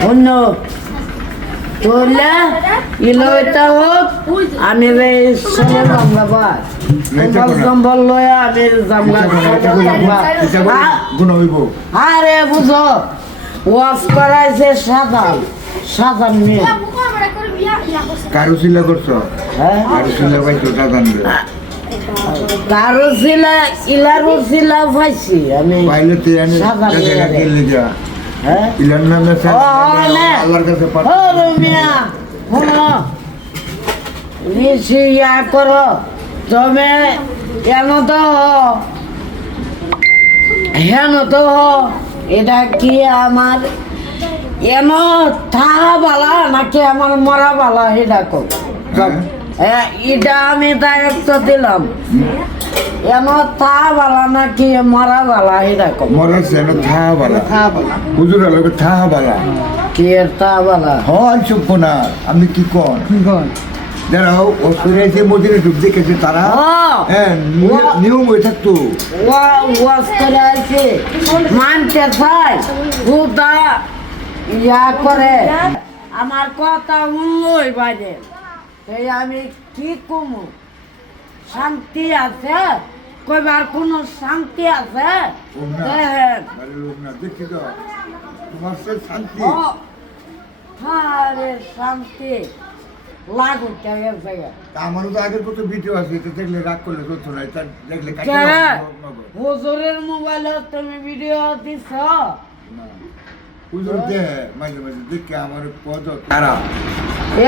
অন্য তোলে ইলটা হোক আমি সম্বল লয়া আমি আরে বুঝো ওয়াশ করাইছে সাধারণ মেয়ে কারুশিলা করছো কারুশিলা পাইছো সাধারণ কারুশিলা ইলারুশিলা পাইছি আমি পাইলে তুই এনে ইলার নামে আল্লাহর কাছে ইয়া করো তুমি কেন তো হেন তো এটা কি আমার এন থাকা বালা নাকি আমার মরা বালা এটা কো এটা আমি দায়িত্ব দিলাম এমন থা বালা নাকি মরা বালা এটা কো মরা সেন থা বালা হুজুর আলোকে থা বালা কি থা বালা হন চুপ না আমি কি কোন যারাও অসুরে যে মদিনে ঢুক দেখেছে তারা নিয়ম হয়ে থাকতো ওয়াজ করে আছে মানতে চাই খুদা ইয়া করে আমার কথা উল্লই বাজে এই আমি কি কমু শান্তি আছে কইবার কোনো শান্তি আছে আরে শান্তি লাগু আমারও তো আগের কত ভিডিও আছে এটা দেখলে রাগ করলে করতো না এটা দেখলে হুজুরের মোবাইলে তুমি ভিডিও দিছ হুজুর দে মাঝে মাঝে দেখে আমার পদ খারাপ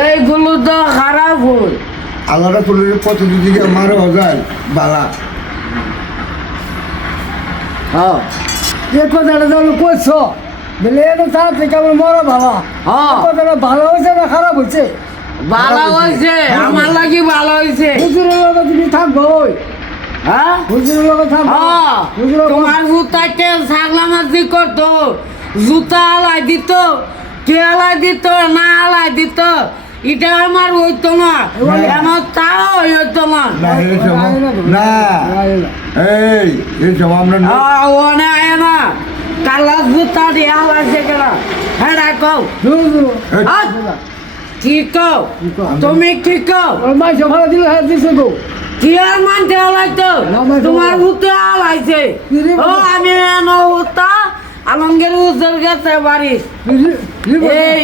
এইগুলো তো খারাপ ভুল আল্লাহরা তুলে পথ দিকে মারো যায় বালা হ্যাঁ যে কথাটা তুমি করছো বলে এটা তার থেকে আমার মরা ভালো কথাটা ভালো হয়েছে না খারাপ হয়েছে ভালো হয়েছে আমার লাগি ভালো হয়েছে হুজুরের লগে তুমি থাকবো হ্যাঁ হুজুরের লগে থাকবো তোমার জুতাকে ছাগলামাজি করতো জুতা আলাই দিত কে আলাই দিত না আলাই দিত এটা আমার হইতো না আমার তাও হইতো না এই আমরা ও না কালা জুতা দিয়ে আলাইছে কেন হ্যাঁ কও কি কও তুমি কি কও মাইসে ভালো দিলে হ্যাঁ দিছে গো কি আর মানতে আলাইতো তোমার উতে আলাইছে ও আমি এনো উতা আলমগীর উজর গেছে বাড়ি এই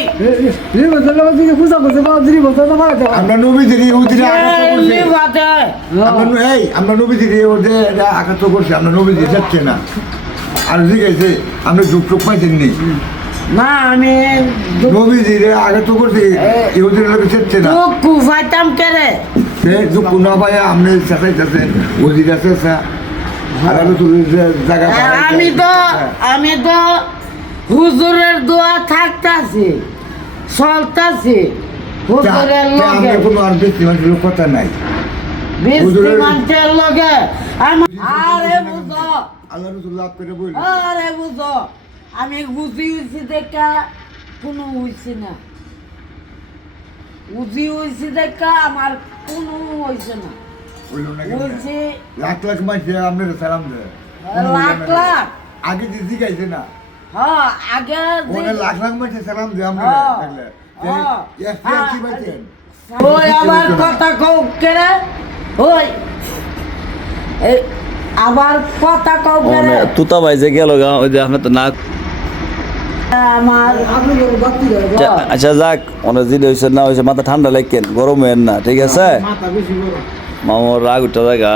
আমরা নবীজিরি আমরা নবীজিরি ওদের আঘাত করছি আমরা নবীজিরি যাচ্ছে না আর জিজ্ঞেসে আমরা যুগ টুক পাইছেন নি না আমি নবীজিরে আঘাত করছি ইহুদির লোকে যাচ্ছে না কুফাইতাম কেরে দুঃখ না পাই আপনি চেঁচাইতেছেন ওজির আছে আমি তো হুজুরের দোয়া থাকতাছি চলতাছি হুজুরের লগে কোনো আর বেশি মানুষের কথা নাই মানুষের লগে আরে বুঝো আল্লাহ রসুল লাভ করে বলি আরে বুঝো আমি বুঝি হয়েছি দেখা কোনো হয়েছি না বুঝি হয়েছি দেখা আমার কোনো হয়েছে না লাখ লাখ মাইছে আপনার সালাম দেয় লাখ লাখ আগে দিদি গাইছে না হ্যাঁ আগে লাখ লাখ মাইছে সালাম দেয় আমরা কি পাইছেন ওই আবার কথা কও কেরে ওই আবার কথা কও কেরে তুতা ভাই যে গেল গা ওই যে আপনি তো না আমার আচ্ছা যাক অনেক জিনিস হয়েছে না হয়েছে মাথা ঠান্ডা লাগছেন গরম হয়েন না ঠিক আছে মামার রাগ উঠা জায়গা